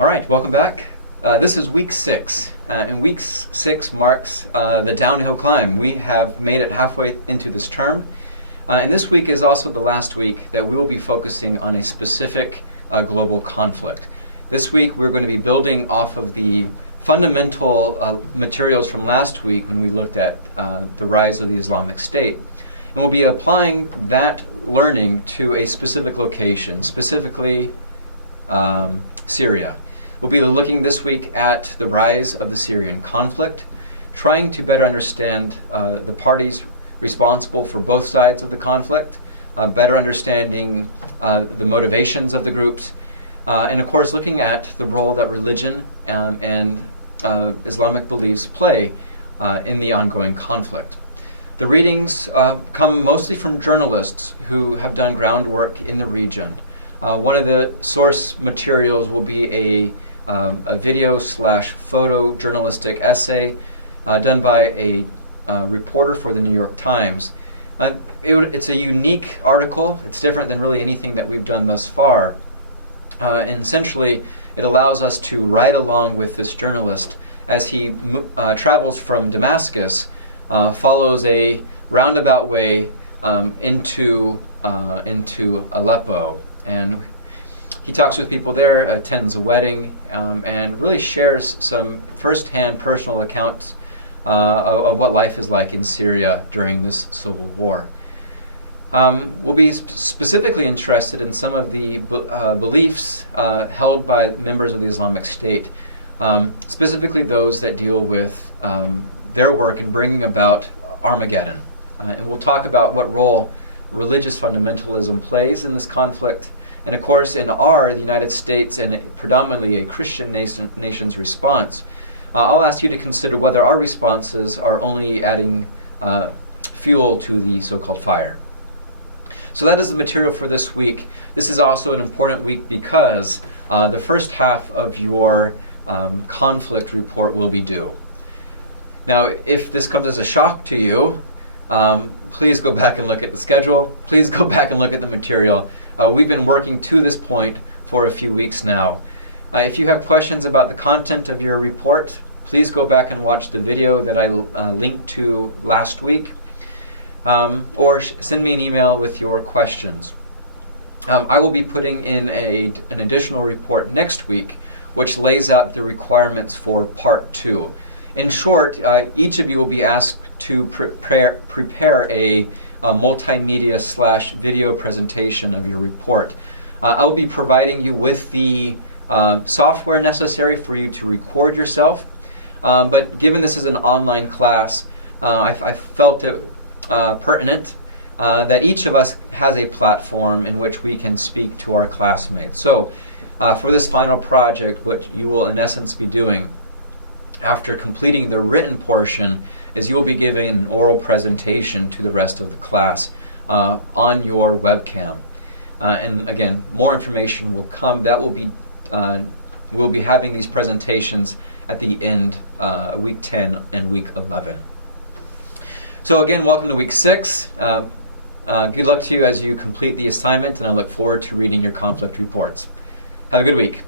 All right, welcome back. This is week 6, and week 6 marks the downhill climb. We have made it halfway into this term, and this week is also the last week that we will be focusing on a specific global conflict. This week we're going to be building off of the fundamental materials from last week when we looked at the rise of the Islamic State, and we'll be applying that learning to a specific location, specifically Syria. We'll be looking this week at the rise of the Syrian conflict, trying to better understand the parties responsible for both sides of the conflict, better understanding the motivations of the groups, and of course looking at the role that religion and Islamic beliefs play in the ongoing conflict. The readings come mostly from journalists who have done groundwork in the region. One of the source materials will be a video/photo journalistic essay done by a reporter for the New York Times. It's a unique article. It's different than really anything that we've done thus far. And essentially, it allows us to ride along with this journalist as he travels from Damascus, follows a roundabout way into Aleppo. And he talks with people there, attends a wedding, and really shares some first-hand personal accounts of what life is like in Syria during this civil war. We'll be specifically interested in some of the beliefs held by members of the Islamic State, specifically those that deal with their work in bringing about Armageddon. And we'll talk about what role religious fundamentalism plays in this conflict. And of course, in the United States, and predominantly a Christian nation's response, I'll ask you to consider whether our responses are only adding fuel to the so-called fire. So that is the material for this week. This is also an important week because the first half of your conflict report will be due. Now, if this comes as a shock to you, please go back and look at the schedule. Please go back and look at the material. We've been working to this point for a few weeks now. If you have questions about the content of your report, please go back and watch the video that I linked to last week, or send me an email with your questions. I will be putting in an additional report next week, which lays out the requirements for Part 2. In short, each of you will be asked to prepare a multimedia/video presentation of your report. I will be providing you with the software necessary for you to record yourself, but given this is an online class, I felt it pertinent that each of us has a platform in which we can speak to our classmates. So for this final project, what you will in essence be doing after completing the written portion is you'll be giving an oral presentation to the rest of the class on your webcam. And again, more information will come. That will be we'll be having these presentations at the end, week 10 and week 11. So again, welcome to week 6. Good luck to you as you complete the assignment, and I look forward to reading your conflict reports. Have a good week.